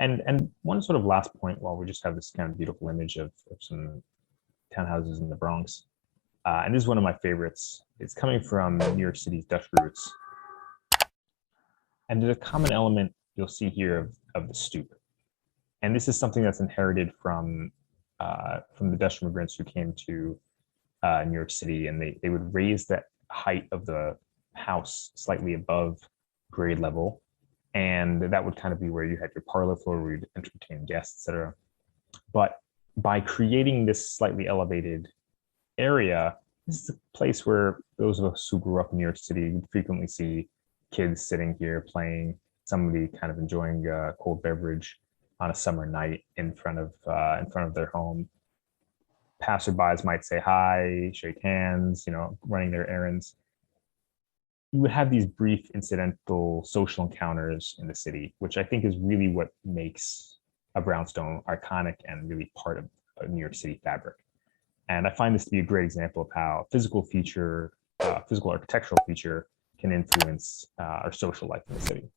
And one sort of last point, while we just have this kind of beautiful image of some townhouses in the Bronx, and this is one of my favorites. It's coming from New York City's Dutch roots. And there's a common element you'll see here of the stoop. And this is something that's inherited from the Dutch immigrants who came to New York City, and they would raise the height of the house slightly above grade level. And that would kind of be where you had your parlor floor, where you'd entertain guests, etc. But by creating this slightly elevated area, this is a place where those of us who grew up in New York City would frequently see kids sitting here playing, somebody kind of enjoying a cold beverage on a summer night in front of their home. Passerbys might say hi, shake hands, running their errands. You would have these brief incidental social encounters in the city, which I think is really what makes a brownstone iconic and really part of a New York City fabric. And I find this to be a great example of how physical architectural feature can influence our social life in the city.